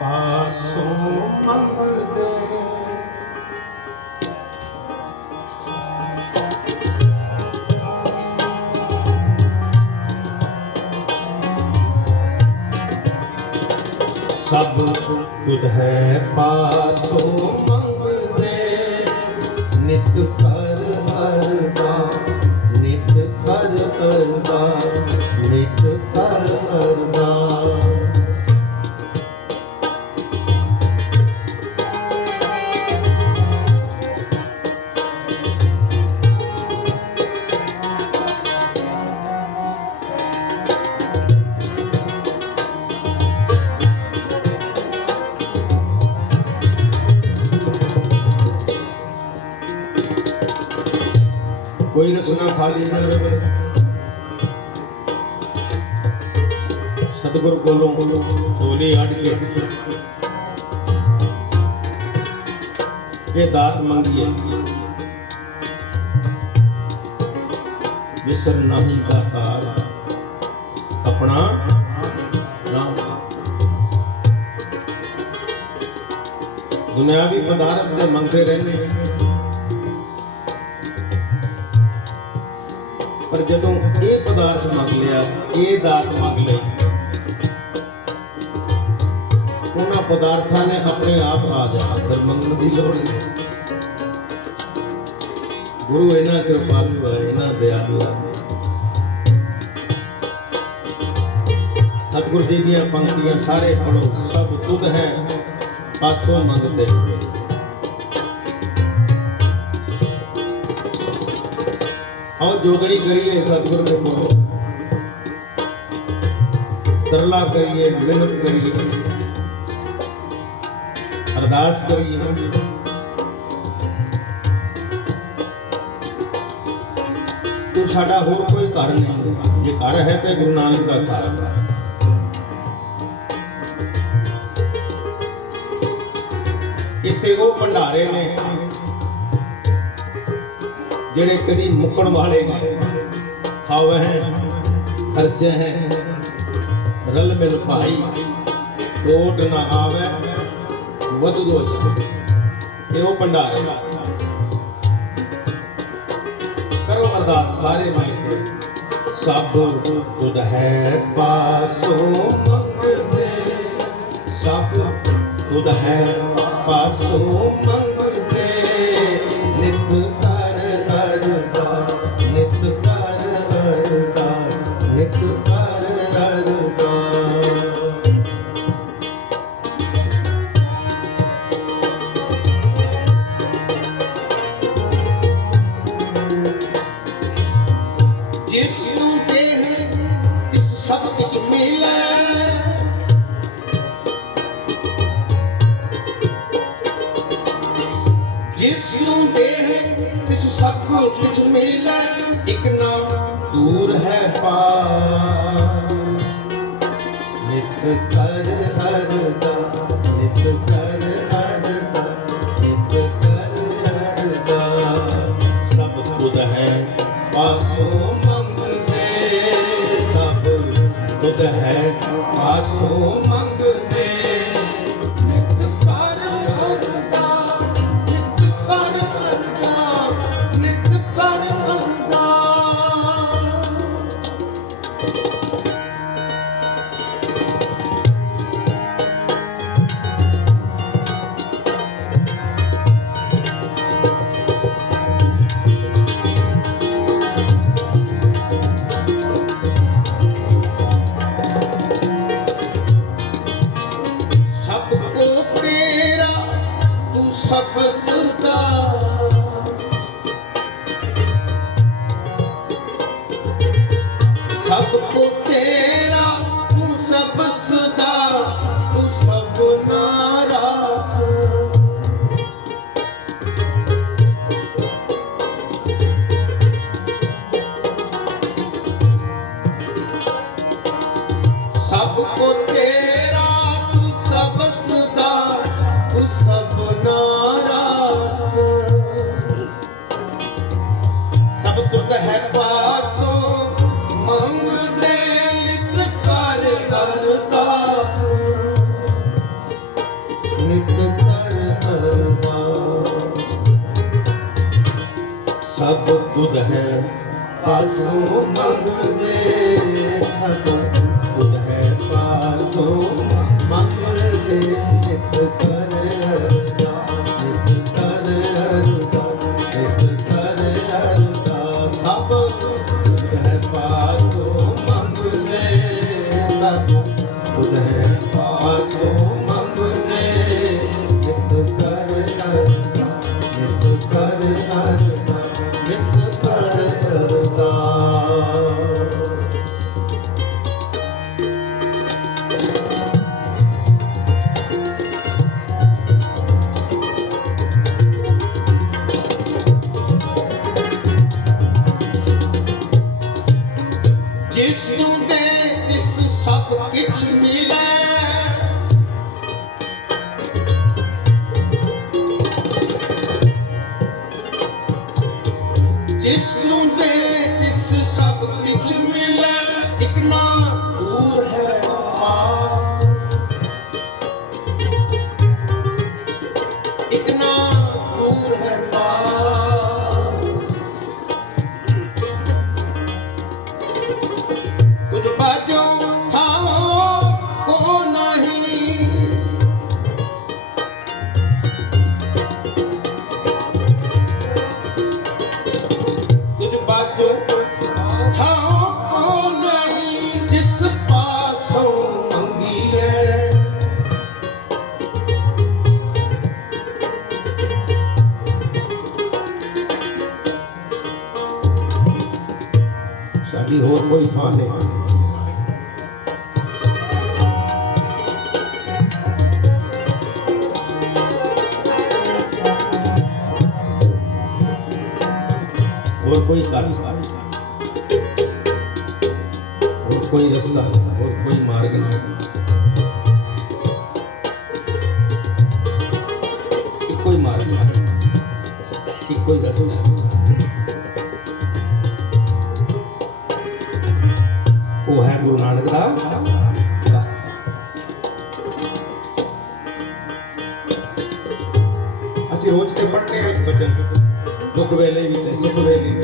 ਪਾਸੋਂ ਮੰਗਦੇ ਸਭ ਤੁਧ ਹੈ ਪਾਸੋਂ ਕੋਈ ਰਸਨਾ ਖਾਲੀ ਨਾ ਰਵੇ ਸਤਿਗੁਰ ਕੋਲੋਂ ਝੋਲੀ ਅੱਡ ਕੇ। ਇਹ ਦਾਤ ਮੰਗੀਏ ਵਿਸਰ ਨਹੀਂ ਦਾ ਤਾਰ ਆਪਣਾ ਨਾਮ ਦੁਨਿਆਵੀ ਪਦਾਰਥ ਦੇ ਮੰਗਦੇ ਰਹਿੰਦੇ ਪਰ ਜਦੋਂ ਇਹ ਪਦਾਰਥ ਮੰਗ ਲਿਆ, ਇਹ ਦਾਤ ਮੰਗ ਲਈ। ਉਹਨਾਂ ਪਦਾਰਥਾਂ ਨੇ ਆਪਣੇ ਆਪ ਆ ਜਾਣਾ ਫਿਰ ਮੰਗਣ ਦੀ ਲੋੜ ਨਹੀਂ। ਗੁਰੂ ਇਹਨਾਂ ਕਿਰਪਾਲੂ ਹੈ ਇਹਨਾਂ ਦਿਆਲੂ ਹੈ ਸਤਿਗੁਰ ਜੀ ਦੀਆਂ ਪੰਕਤੀਆਂ ਸਾਰੇ ਪੜੋ ਸਭ ਤੁਧ ਹੈ, ਪਾਸੋਂ ਮੰਗਦੇ ਆਓ ਜੋਗੜੀ ਕਰੀਏ ਸਤਿਗੁਰ ਦੇ ਕੋਲ ਤਰਲਾ ਕਰੀਏ ਮਿਹਨਤ ਕਰੀਏ ਅਰਦਾਸ ਕਰੀਏ ਤੂੰ ਸਾਡਾ ਹੋਰ ਕੋਈ ਘਰ ਨਹੀਂ ਜੇ ਘਰ ਹੈ ਤੇ ਗੁਰੂ ਨਾਨਕ ਦਾ ਘਰ ਹੈ ਇੱਥੇ ਉਹ ਭੰਡਾਰੇ ਨੇ ਜਿਹੜੇ ਕਦੀ ਮੁੱਕਣ ਵਾਲੇ ਨੇ ਖਾਵੇ ਹੈ, ਖਰਚੇ ਹੈ, ਰਲ ਮਿਲ ਭਾਈ, ਟੋਟ ਨਾ ਆਵੇ, ਵਧ ਜਾਵੇ, ਇਹ ਉਹ ਭੰਡਾਰੇ ਕਰੋ ਅਰਦਾਸ ਸਾਰੇ ਮਿਲ ਕੇ ਸਭ ਤੁਧ ਹੈ ਪਾਸੋਂ ਮੰਗਦੇ ਸਭ ਤੁਧ ਹੈ ਪਾਸੋਂ ਮੰਗਦੇ ਦੂਰ ਹੈ ਪਾ ਨਿਤ ਕਰ ਸਭ ਤੁਧ ਹੈ। ਪਾਸੋਂ ਮੰਗਦੇ ਸਭ ਤੁਧ ਹੈ। ਪਾਸੋਂ ਮੰਗਦੇ ਨਿਤ ਸਭ ਕੁਛ ਮਿਲੇ। ਜਿਸ ਨੂੰ ਸਾਡੀ ਹੋਰ ਕੋਈ ਥਾਂ ਨਹੀਂ। ਹੋਰ ਕੋਈ ਘਰ ਨਹੀਂ। ਹੋਰ ਕੋਈ ਰਸਤਾ ਨਹੀਂ। ਹੋਰ ਕੋਈ ਮਾਰਗ ਨਹੀਂ। ਇੱਕੋ ਹੀ ਮਾਰਗ ਹੈ। ਇੱਕੋ ਰਸਤਾ ਦੁੱਖ ਵੇਲੇ ਵੀ ਤੇ ਸੁੱਖ ਵੇਲੇ ਵੀ।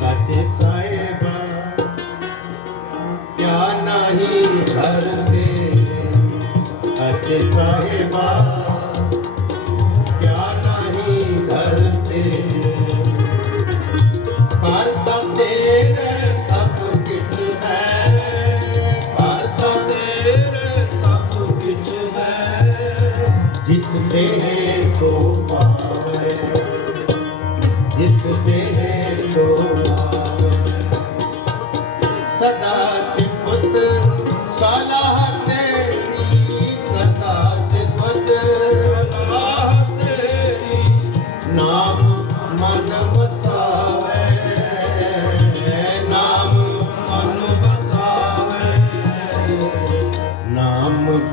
ਸਾਚੇ ਸਾਹਿਬਾ ਕਿਆ ਨਹੀਂ ਘਰ ਸਾਚੇ ਸਾਹਿਬਾ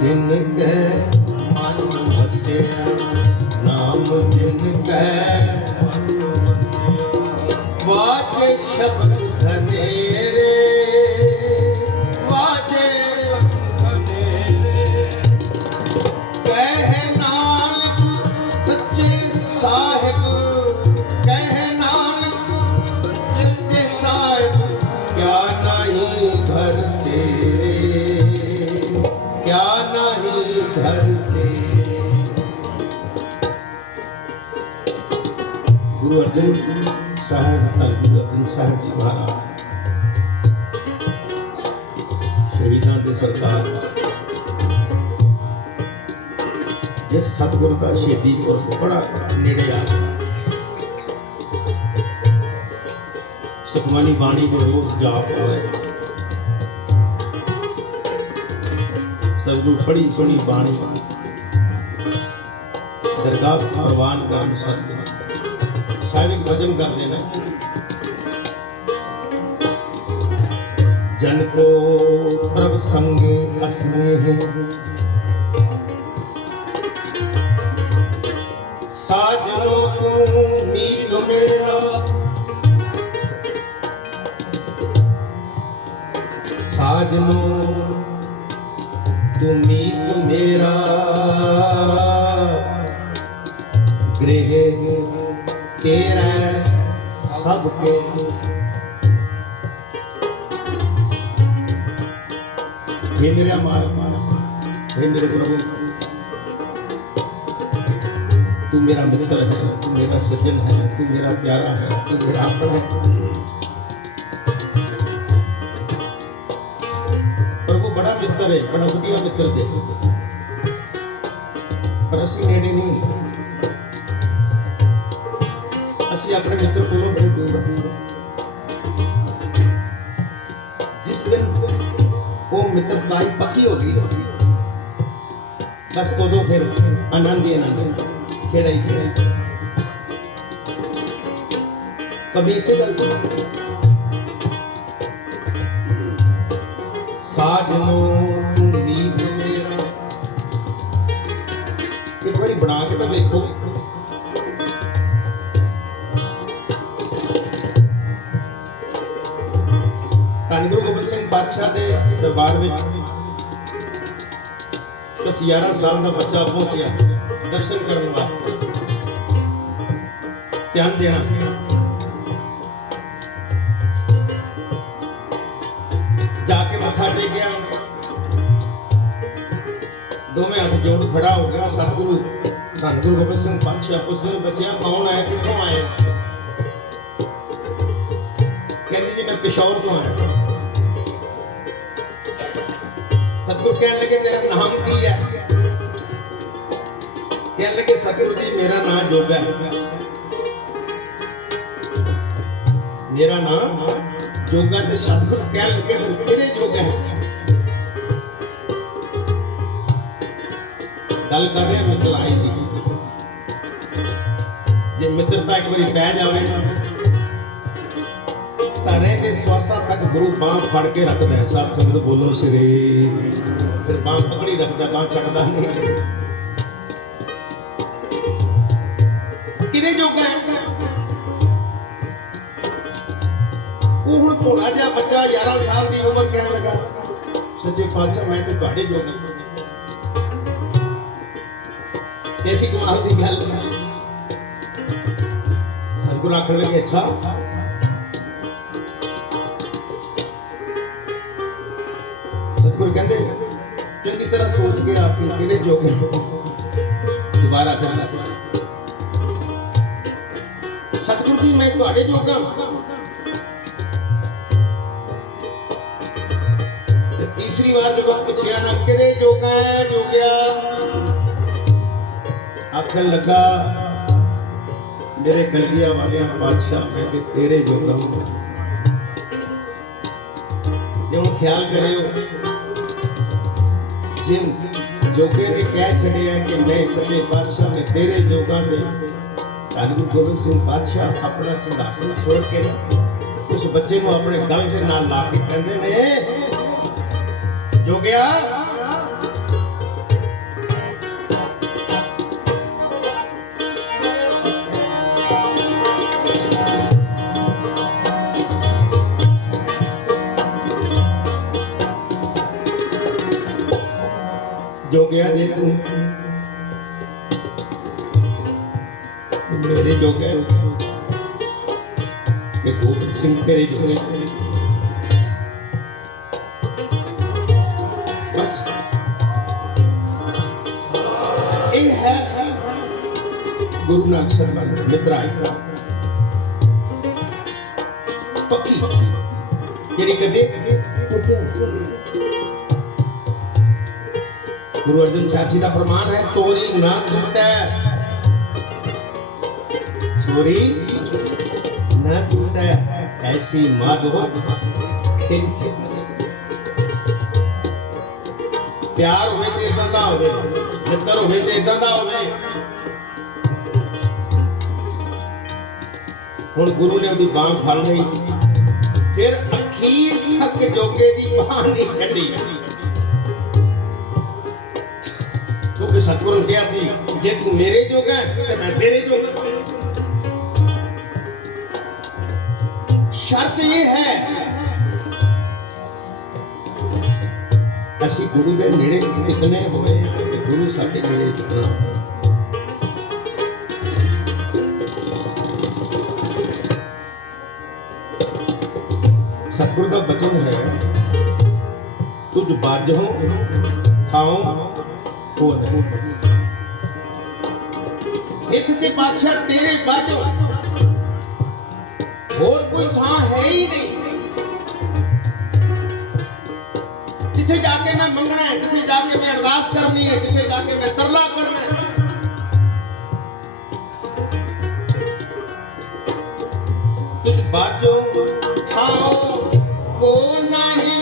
ਦਿਨ ਕੈ ਮਨ ਵਸਿਆ ਨਾਮ ਦਿਨ ਕੈ। ਮਨ ਵਸਿਆ। ਵਾਜੇ ਸ਼ਬਦ ਸ਼ਹੀਦਾਂ ਦੇ ਸਰਦਾਰ ਜਿਸ ਸਤਿਗੁਰ ਦਾ ਸ਼ਹੀਦੀ ਪੁਰਬ ਬੜਾ ਨੇੜੇ ਆ ਗਿਆ ਸੁਖਮਨੀ ਬਾਣੀ ਦੇ ਰੋਜ਼ ਜਾਪ ਹੋਵੇ ਸਤਿਗੁਰੂ ਬੜੀ ਸੋਹਣੀ ਬਾਣੀ ਦਰਗਾਹ ਪ੍ਰਵਾਨ ਕਰਨ ਸਤਿਗੁਰੂ ਸਾਹਿਬ ਇੱਕ ਭਜਨ ਕਰਦੇ ਨੇ ਜਨ ਕੋ ਪ੍ਰਭ ਸੰਗੇ ਅਸਨੇਹ। ਸਾਜਨੋ ਤੂੰ ਨੀਤ ਮੇਰਾ। ਸਾਜਨੋ ਤੂੰ ਮੀਤ ਮੇਰਾ। ਗ੍ਰਹਿ हे मेरा मालिक हे मेरे प्रभु तू मेरा मित्र है तू मेरा सज्जन है तू मेरा प्यारा है तू मेरा अपना है प्रभु बड़ा मित्र है बड़ा ਵਧੀਆ ਮਿੱਤਰ ਦੇ ਪਰ ਅਸੀਂ ਨੇੜੇ ਨਹੀਂ ਅਸੀਂ ਆਪਣੇ ਮਿੱਤਰ ਕੋਲੋਂ ਬਹੁਤ ਦੂਰ ਹਾਂ ਉਹ ਪੱਕੀ ਹੋ ਗਈ ਬਸ ਉਦੋਂ ਫਿਰ ਆਨੰਦ ਹੀ ਆਨੰਦ ਖੇੜਾ ਹੀ ਖੇੜਾ ਕभी से ਸਾਜਨੋ ਤੂੰ ਨੀਤ ਮੇਰਾ। ਇੱਕ ਵਾਰੀ ਬਣਾ ਕੇ ਤਾਂ ਵੇਖੋ। ਧੰਨ ਗੁਰੂ ਗੋਬਿੰਦ ਸਿੰਘ ਪਾਤਸ਼ਾਹ ਦੇ ਦਰਬਾਰ ਵਿੱਚ ਦਸ 11 ਸਾਲ ਦਾ ਬੱਚਾ ਪਹੁੰਚਿਆ ਦਰਸ਼ਨ ਕਰਨ ਵਾਸਤੇ। ਧਿਆਨ ਦੇਣਾ। ਜਾ ਕੇ ਮੱਥਾ ਟੇਕਿਆ। ਦੋਵੇਂ ਹੱਥ ਜੋੜ ਖੜਾ ਹੋ ਗਿਆ। ਸਤਿਗੁਰੂ ਧੰਨ ਗੁਰੂ ਗੋਬਿੰਦ ਸਿੰਘ ਪਾਤਸ਼ਾਹ ਪੁੱਛਦੇ ਨੇ ਬੱਚਿਆ, ਕੌਣ ਆਇਆ ਕਿੱਥੋਂ ਆਏ? ਕਹਿੰਦੇ ਜੀ, ਮੈਂ ਪਿਸ਼ੌਰ ਤੋਂ ਆਇਆ। ਸਤਿਗੁਰ ਕਹਿਣ ਲੱਗੇ ਤੇਰਾ ਨਾਮ ਕੀ ਹੈ? ਕਹਿਣ ਲੱਗੇ, ਸਤਿਗੁਰ ਜੀ, ਮੇਰਾ ਨਾਮ ਜੋਗਾ ਹੈ। ਮੇਰਾ ਨਾਮ ਜੋਗਾ ਤੇ ਸਤਿਗੁਰ ਕਹਿਣ ਲੱਗੇ ਤੂੰ ਜੋਗਾ ਹੈ? ਗੱਲ ਕਰ ਰਹੇ ਮਿੱਤਰਾਈ ਦੀ। ਜੇ ਮਿੱਤਰਤਾ ਇੱਕ ਵਾਰੀ ਪੈ ਜਾਵੇ ਨਾ ਤਾਂ ਰਹਿੰਦੇ ਸਵਾਸਾਂ ਗੁਰੂ ਬਾਹ ਫੜ ਕੇ ਰੱਖਦਾ ਹੈ, ਸਾਧ ਸੰਗਤ ਬੋਲੋ ਸਿਰੇ। ਫਿਰ ਬਾਹ ਪਕੜੀ ਰੱਖਦਾ, ਬਾਹ ਛੱਡਦਾ ਨਹੀਂ। ਕਿਹਦੇ ਜੋਗਾ ਹੈ? ਉਹ ਹੁਣ ਭੋਲਾ ਜਿਹਾ ਬੱਚਾ 11 ਸਾਲ ਦੀ ਉਮਰ ਕਹਿਣ ਲੱਗਾ, ਸੱਚੇ ਪਾਤਸ਼ਾਹ, ਮੈਂ ਤੇ ਤੁਹਾਡੇ ਜੋਗਾ ਐਸੀ ਕਮਾਲ ਦੀ ਗੱਲ। ਨਹੀਂ ਸਤਿਗੁਰੂ ਆਖਣ ਲੱਗੇ, ਅੱਛਾ ਸੋਚ ਕੇ ਆਖੀ ਕਿਹਦੇ ਜੋਗੇ ਹੋ ਦੁਬਾਰਾ ਫਿਰ ਆਖਿਆ ਸਤਿਗੁਰੂ ਜੀ ਮੈਂ ਤੁਹਾਡੇ ਜੋਗਾ ਹਾਂ। ਤੇ ਤੀਸਰੀ ਵਾਰ ਜਦੋਂ ਪੁੱਛਿਆ ਨਾ ਕਿਹਦੇ ਜੋਗਾ ਹੈ ਜੋਗਿਆ ਆਖਣ ਲੱਗਾ ਮੇਰੇ ਕਲਗੀਆਂ ਵਾਲਿਆਂ ਪਾਤਸ਼ਾਹ ਮੈਂ ਤੇ ਤੇਰੇ ਜੋਗਾ ਹਾਂ ਜੇ ਹੁਣ ਖਿਆਲ ਕਰਿਓ ਜੇ ਜੋਗੇ ਨੇ ਕਹਿ ਛੱਡਿਆ ਕਿ ਮੈਂ ਸੱਚੇ ਪਾਤਸ਼ਾਹ ਮੈਂ ਤੇਰੇ ਜੋਗਾ ਦੇ ਧੰਨ ਗੁਰੂ ਗੋਬਿੰਦ ਸਿੰਘ ਪਾਤਸ਼ਾਹ ਆਪਣਾ ਸਿੰਘਾਸਨ ਛੋੜ ਕੇ ਉਸ ਬੱਚੇ ਨੂੰ ਆਪਣੇ ਗਲ ਦੇ ਨਾਲ ਲਾ ਕੇ ਕਹਿੰਦੇ ਨੇ, ਜੋਗਿਆ ਜੋਗਿਆ ਜੇ ਤੂੰ ਮੇਰੇ ਜੋਗੇ ਤੇ ਗੋਬਿੰਦ ਸਿੰਘ ਤੇਰੇ ਜੋਗੇ ਬਸ ਇਹ ਹੈ ਗੁਰੂ ਨਾਨਕ ਸਰਬੰਦ ਮਿੱਤਰਾਈ ਪੱਕੀ ਜਿਹੜੀ ਕਦੇ ਟੁੱਟੇ ਗੁਰੂ ਅਰਜਨ ਸਾਹਿਬ ਜੀ ਦਾ ਫਰਮਾਨ ਹੈ, ਤੋਰੀ ਨਾ ਟੁੱਟੈ ਚੋਰੀ ਨਾ ਟੁੱਟੈ ਐਸੀ ਮਾਧੋ ਖਿੰਚ ਪਿਆਰ ਹੋਵੇ ਤੇ ਇਦਾਂ ਦਾ ਹੋਵੇ, ਮਿੱਤਰ ਹੋਵੇ ਤੇ ਇਦਾਂ ਦਾ ਹੋਵੇ। ਹੁਣ ਗੁਰੂ ਨੇ ਉਹਦੀ ਬਾਹ ਫੜ ਲਈ, ਫਿਰ ਅਖੀਰ ਤੱਕ ਜੋਗੇ ਦੀ ਬਾਹ ਨਹੀਂ ਛੱਡੀ। ਜੋ ਸਤਿਗੁਰੂ ਨੇ ਕਿਹਾ ਸੀ, ਜੇ ਤੂੰ ਮੇਰੇ ਜੋਗਾ ਹੈ, ਤੇ ਮੈਂ ਤੇਰੇ ਜੋਗਾ ਸ਼ਰਤ ਇਹ ਹੈ ਅਸੀਂ ਗੁਰੂ ਦੇ ਨੇੜੇ ਕਿਤਨੇ ਹੋਏ ਤੇ ਗੁਰੂ ਸਾਡੇ ਨੇੜੇ ਕਿਤਨਾ ਸਤਿਗੁਰ ਦਾ ਬਚਨ ਹੈ ਤੁਝ ਬਾਝੋਂ ਥਾਉ ਹੋ ਇਸ ਤੇ ਪਾਤਸ਼ਾਹ ਤੇਰੇ ਬਾਜ ਹੋਰ ਕੋਈ ਥਾਂ ਹੈ ਹੀ ਨਹੀਂ। ਜਿੱਥੇ ਜਾ ਕੇ ਮੈਂ ਮੰਗਣਾ ਹੈ, ਜਿੱਥੇ ਜਾ ਕੇ ਮੈਂ ਅਰਦਾਸ ਕਰਨੀ ਹੈ, ਜਿੱਥੇ ਜਾ ਕੇ ਮੈਂ ਤਰਲਾ ਕਰਨਾ ਹੈ। ਬਾਜੋ ਥਾਂ ਕੋ ਨਹੀਂ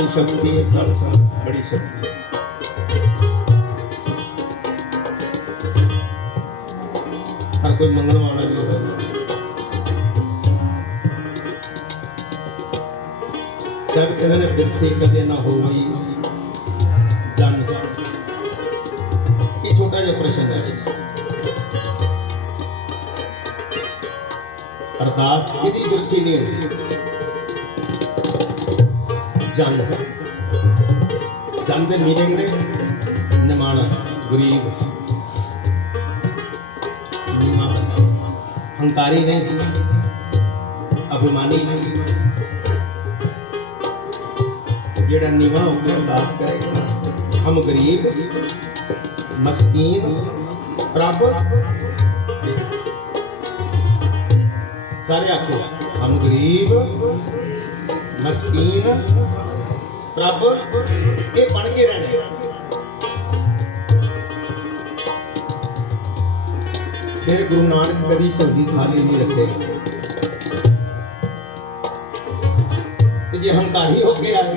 ਬੜੀ ਸ਼ਕਤੀ ਹੈ ਸਤ ਬੜੀ ਸ਼ਕਤੀ ਹੈ। ਹਰ ਕੋਈ ਮੰਗਣ ਵਾਲਾ ਵੀ ਹੋਵੇ ਜਦ ਕਹਿੰਦੇ ਨੇ ਬਿਰਥੀ ਕਦੇ ਨਾ ਹੋਈ ਜਨ ਇਹ ਛੋਟਾ ਜਿਹਾ ਪ੍ਰਸ਼ਨ ਹੈ ਵਿੱਚ ਅਰਦਾਸ ਕਿਹਦੀ ਬਿਰਥੀ ਨਹੀਂ ਹੁੰਦੀ? ਜਨ ਜਨ ਦੇ ਮੀਨਿੰਗ ਨੇ ਨਿਮਾਣਾ ਗਰੀਬ, ਨੀਵਾਂ ਬੰਦਾ। ਹੰਕਾਰੀ ਨਹੀਂ ਅਭਿਮਾਨੀ ਨਹੀਂ ਜਿਹੜਾ ਨੀਵਾਂ ਹੋ ਕੇ ਅਰਦਾਸ ਕਰੇਗਾ ਹਮ ਗਰੀਬ, ਮਸਕੀਨ, ਪ੍ਰਭ। ਸਾਰੇ ਆਖੋ, ਹਮ ਗਰੀਬ, ਮਸਕੀਨ ਪ੍ਰਭ ਇਹ ਬਣ ਕੇ ਰਹਿਣਾ ਫਿਰ ਗੁਰੂ ਨਾਨਕ ਕਦੀ ਝੋਲੀ ਖਾਲੀ ਨਹੀਂ ਰੱਖੇਗਾ ਤੇ ਜੇ ਹੰਕਾਰੀ ਹੋ ਕੇ ਆਏ,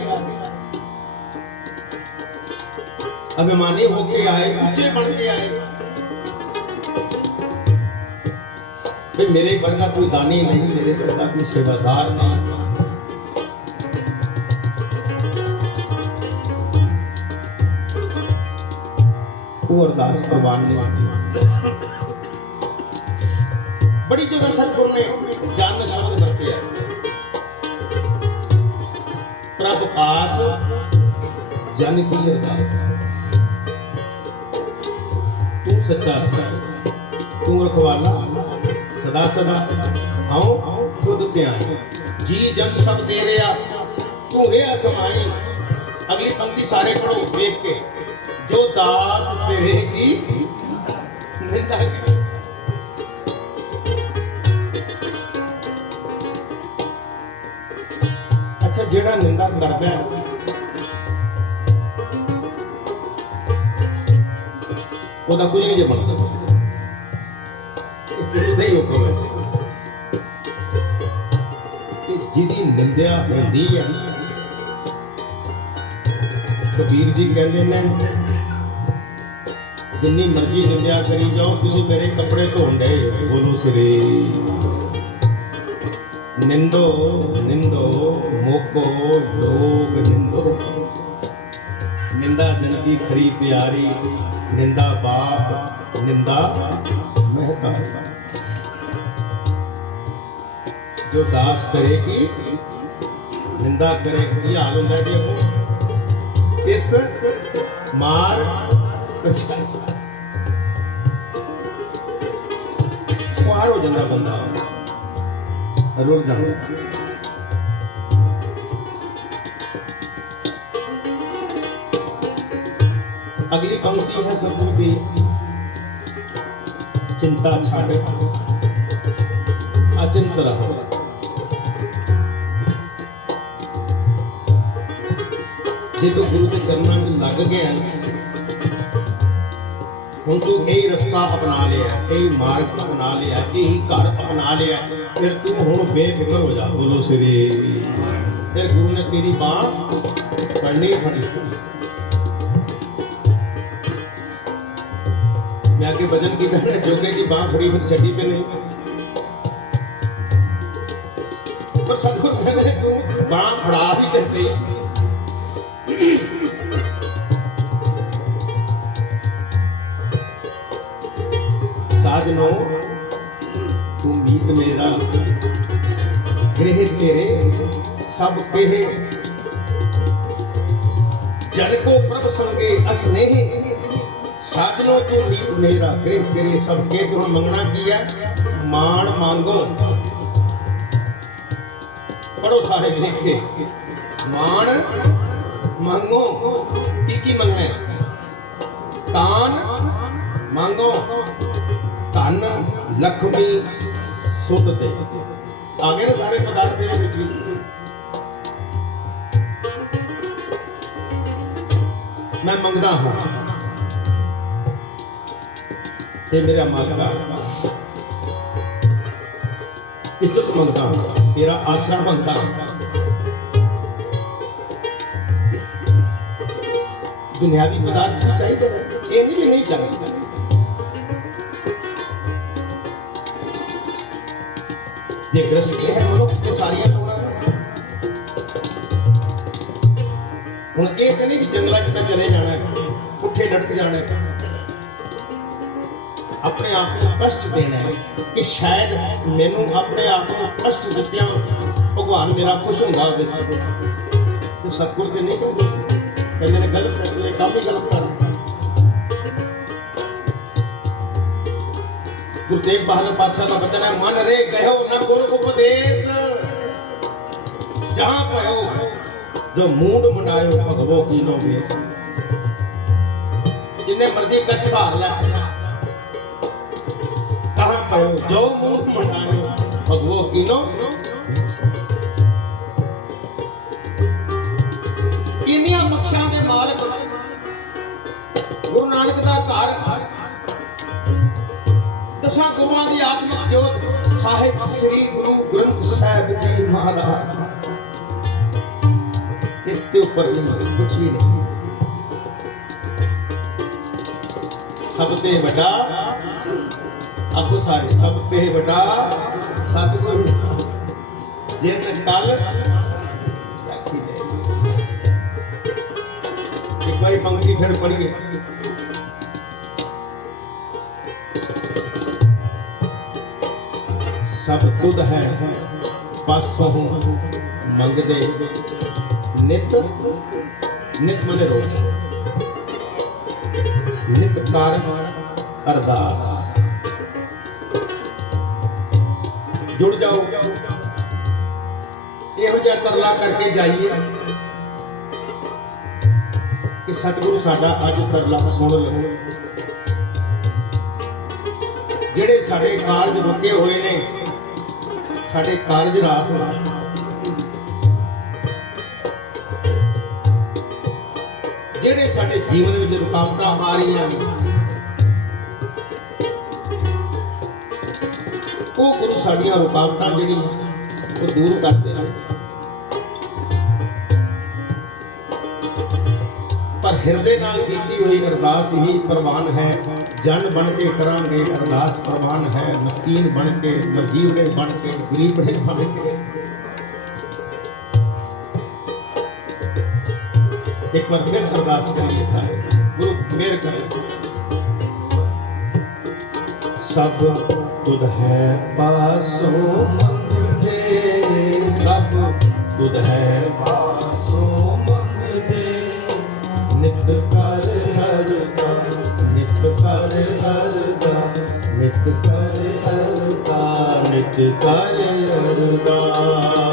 ਅਭਿਮਾਨੀ ਹੋ ਕੇ ਆਏ, ਉੱਚੇ ਬਣ ਕੇ ਆਏ, ਵੀ ਮੇਰੇ ਵਰਗਾ ਕੋਈ ਦਾਨੀ ਨਹੀਂ, ਮੇਰੇ ਵਰਗਾ ਕੋਈ ਸੇਵਾਦਾਰ ਨਹੀਂ। ਉਹ ਅਰਦਾਸ ਪ੍ਰਵਾਨ ਨਹੀਂ ਬੜੀ ਜਗ੍ਹਾ ਸਤਿਗੁਰ ਨੇ ਜਨ ਸ਼ਬਦ ਵਰਤਿਆ ਪ੍ਰਭ ਆਸ, ਜਨ ਕੀ ਅਰਦਾਸ? ਤੂੰ ਸੱਚਾ ਸਦਾ ਤੂੰ ਰਖਵਾਲਾ, ਸਦਾ ਸਦਾ ਆਓ ਤੁਧ ਧਿਆਈ ਜੀ ਜਨ ਸਭ ਤੇਰਿਆ ਤੂੰ ਰਿਆ ਸਮਾਈ। ਅਗਲੀ ਪੰਕਤੀ ਸਾਰੇ ਪੜੋ ਵੇਖ ਕੇ। ਜੋ ਦਾਸ ਤੇਰੇ ਕੀ ਨਿੰਦਾ ਕਰੇ ਅੱਛਾ, ਜਿਹੜਾ ਨਿੰਦਾ ਕਰਦਾ ਹੈ। ਉਹਦਾ ਕੁਝ ਨਹੀਂ ਜੇ ਬਣਦਾ। ਇਹ ਹੀ ਹੁਕਮ ਹੈ। ਕਿ ਜਿਹਦੀ ਨਿੰਦਿਆ ਹੁੰਦੀ ਹੈ, ਕਬੀਰ ਜੀ ਕਹਿੰਦੇ ਨੇ ਜਿੰਨੀ ਮਰਜ਼ੀ ਨਿੰਦਿਆ ਕਰੀ ਜਾਓ, ਤੁਸੀਂ ਮੇਰੇ ਕੱਪੜੇ ਧੋਂਦੇ ਬੋਲੋ ਸ੍ਰੀ। ਨਿੰਦੋ ਨਿੰਦੋ, ਮੋਕੋ ਲੋਗ ਨਿੰਦੋ। ਨਿੰਦਾ ਜਨ ਖਰੀ ਪਿਆਰੀ, ਨਿੰਦਾ ਬਾਪ, ਨਿੰਦਾ ਮਹਤਾਰੀ। ਜੋ ਦਾਸ ਕਰੇਗੀ, ਨਿੰਦਾ ਕਰੇ ਕੀ ਹਾਲ ਹੁੰਦਾ ਜੀ ਉਹ? ਇਸ ਮਾਰ ਪਛਾਣ ਖੁਆਰ ਹੋ ਜਾਂਦਾ ਬੰਦਾ। ਰੁੜ ਜਾਂਦਾ। ਅਗਲੀ ਪੰਕਤੀ ਹੈ ਸਤਿਗੁਰੂ ਦੀ। ਚਿੰਤਾ ਛੱਡ। ਅਚਿੰਤ ਰਹੋ। ਜੇ ਤੂੰ ਗੁਰੂ ਦੇ ਚਰਨਾਂ 'ਚ ਲੱਗ ਗਿਆ ਹੁਣ ਤੂੰ ਇਹ ਰਸਤਾ ਅਪਣਾ ਲਿਆ, ਇਹ ਮਾਰਗ ਅਪਣਾ ਲਿਆ, ਇਹ ਘਰ ਅਪਣਾ ਲਿਆ, ਫਿਰ ਤੂੰ ਹੁਣ ਬੇਫਿਕਰ ਹੋ ਜਾ। ਬੋਲੋ ਸ੍ਰੀ ਫਿਰ ਗੁਰੂ ਨੇ ਤੇਰੀ ਬਾਹ ਫੜਨੀ ਫੜੀ ਮੈਂ ਅੱਗੇ ਵਜਨ ਕੀਤਾ ਨਾ ਜੋਗੇ ਦੀ ਬਾਹ ਫੜੀ, ਫਿਰ ਛੱਡੀ ਤੇ ਨਹੀਂ? ਪਰ ਸਤਿਗੁਰ ਕਹਿੰਦੇ, ਤੂੰ ਬਾਹ ਫੜਾ ਵੀ ਤੇ ਸਹੀ। ਸਾਜਨੋ ਤੂੰ ਮੀਤ ਮੇਰਾ। ਗ੍ਰਹਿ ਤੇਰੇ ਸਭ ਕਹੇ। ਜਨ ਕੋ ਪ੍ਰਭ ਸੰਗੇ ਅਸਨੇਹ ਸਾਜਨੋ ਤੂੰ ਮੀਤ ਮੇਰਾ। ਗ੍ਰਹਿ ਤੇਰੇ ਸਭ ਕੇ ਤੂੰ ਮੰਗਣਾ ਕੀ ਹੈ? ਮਾਣ ਮੰਗੋ। ਪੜੋ ਸਾਰੇ ਲਿਖ। ਮਾਣ ਮੰਗੋ। ਕੀ ਕੀ ਮੰਗਣਾ ਹੈ? ਤਾਨ ਮੰਗੋ। ਧਨ ਲਖਮੀ ਸੁਧ ਤੇ। ਆ ਗਏ ਨਾ ਸਾਰੇ ਪਦਾਰਥ ਦੇ ਵਿੱਚ ਵੀ। ਮੈਂ ਮੰਗਦਾ ਹਾਂ ਤੇ ਮੇਰਾ ਮਾਲਕਾ ਇੱਜ਼ਤ ਮੰਗਦਾ ਹਾਂ, ਤੇਰਾ ਆਸਰਾ ਮੰਗਦਾ ਹਾਂ। ਦੁਨਿਆਵੀ ਪਦਾਰਥ ਵੀ ਚਾਹੀਦੇ ਨੇ, ਇਹ ਨਹੀਂ ਵੀ ਨਹੀਂ ਚਾਹੀਦੇ। ਜੇ ਗ੍ਰਸਤੀ ਹੈ ਮਨੁੱਖ, ਤੇ ਸਾਰੀਆਂ ਲੋੜਾਂ ਹੁਣ ਇਹ ਤੇ ਨਹੀਂ ਵੀ ਜੰਗਲਾਂ 'ਚ ਮੈਂ ਚਲੇ ਜਾਣਾ ਪੁੱਠੇ ਡਟਕ ਜਾਣਾ ਆਪਣੇ ਆਪ ਨੂੰ ਕਸ਼ਟ ਦੇਣਾ ਹੈ ਕਿ ਸ਼ਾਇਦ ਮੈਨੂੰ ਆਪਣੇ ਆਪ ਨੂੰ ਕਸ਼ਟ ਦਿੱਤਿਆਂ ਭਗਵਾਨ ਮੇਰਾ ਖੁਸ਼ ਹੁੰਦਾ ਹੋਵੇ। ਤੇ ਸਤਿਗੁਰ ਦੇ ਨਹੀਂ ਕਹਿੰਦੇ ਕਹਿੰਦੇ ਨੇ, ਗਲਤ ਹੈ, ਤੂੰ ਇਹ ਕੰਮ ਹੀ ਗਲਤ ਕਰ ਗੁਰੂ ਤੇਗ ਬਹਾਦਰ ਪਾਤਸ਼ਾਹ ਦਾ ਬਚਨ ਹੈ, ਮਨ ਰੇ ਗਇਓ ਨ ਗੁਰ ਉਪਦੇਸ਼। ਜਹਾਂ ਪਇਓ ਜੋ ਮੂਡ ਮੰਡਾਇਓ ਭਗਵੋ ਕੀਨੋ ਵੇਸ। ਜਿੰਨੇ ਮਰਜ਼ੀ ਕਸ਼ਟ ਭਾਰ ਲੈ। ਕਹਾਂ ਪਇਓ ਜੋ ਮੂਡ ਮੰਡਾਇਓ ਭਗਵੋ ਕੀਨੋ ਕਿੰਨੀਆਂ ਬਖਸ਼ਾਂ ਦੇ ਮਾਲਕ ਗੁਰੂ ਨਾਨਕ ਦਾ ਘਰ ਦਸਾਂ ਗੁਰੂਆਂ ਦੀ ਆਤਮਿਕ ਜੋਤ ਸਾਹਿਬ ਸ੍ਰੀ ਗੁਰੂ ਗ੍ਰੰਥ ਸਾਹਿਬ ਜੀ ਮਹਾਰਾਜ। ਇਸ ਦੇ ਉੱਪਰ ਨਹੀਂ ਕੁਝ ਵੀ ਨਹੀਂ। ਸਭ ਤੇ ਵੱਡਾ ਆਖੋ ਸਾਰੇ, ਸਭ ਤੇ ਵੱਡਾ ਸਤਿਗੁਰੂ। ਜਿਨ ਕਲ ਰੱਖੀ ਦੇ ਇੱਕ ਵਾਰੀ ਪੰਕਤੀ ਫਿਰ ਪੜੀਏ ਸਭ ਤੁਧ ਹੈ, ਪਾਸੋਂ ਮੰਗਦੇ ਨਿਤ ਨਿਤ ਮਨੇ ਰੋਜ਼। ਨਿਤ ਕਾਰ ਅਰਦਾਸ। ਜੁੜ ਜਾਓ। ਇਹੋ ਜਿਹਾ ਤਰਲਾ ਕਰਕੇ ਜਾਈਏ ਕਿ ਸਤਿਗੁਰੂ ਸਾਡਾ ਅੱਜ ਤਰਲਾ ਸੁਣ ਲਓ ਜਿਹੜੇ ਸਾਡੇ ਕਾਰਜ ਰੁਕੇ ਹੋਏ ਨੇ ਸਾਡੇ ਕਾਰਜ ਰਾਸ ਹੋਣ ਜਿਹੜੇ ਸਾਡੇ ਜੀਵਨ ਵਿੱਚ ਰੁਕਾਵਟਾਂ ਆ ਰਹੀਆਂ ਨੇ, ਉਹ ਗੁਰੂ ਸਾਡੀਆਂ ਰੁਕਾਵਟਾਂ ਜਿਹੜੀਆਂ ਉਹ ਦੂਰ ਕਰਦੇ ਨੇ ਪਰ ਹਿਰਦੇ ਨਾਲ ਕੀਤੀ ਹੋਈ ਅਰਦਾਸ ਹੀ ਪ੍ਰਵਾਨ ਹੈ ਜਨ ਬਣ ਕੇ ਕਰਾਂਗੇ ਅਰਦਾਸ ਪ੍ਰਵਾਨ ਹੈ ਮਸਕੀਨ ਬਣ ਕੇ ਮਰਜੀਵੜੇ ਬਣ ਕੇ ਗਰੀਬੜੇ ਬਣ ਕੇ ਇੱਕ ਵਾਰ ਫਿਰ ਅਰਦਾਸ ਕਰੀਏ ਸਾਰੇ ਗੁਰੂ ਮਿਹਰ ਕਰੇ ਸਭ ਤੁਧ ਹੈ ਪਾਸੋਂ ਮੰਗਦੇ ਸਭ ਤੁਧ ਹੈ ਪਾਸੋਂ ਦਾ ਨਿਤ ਕਰ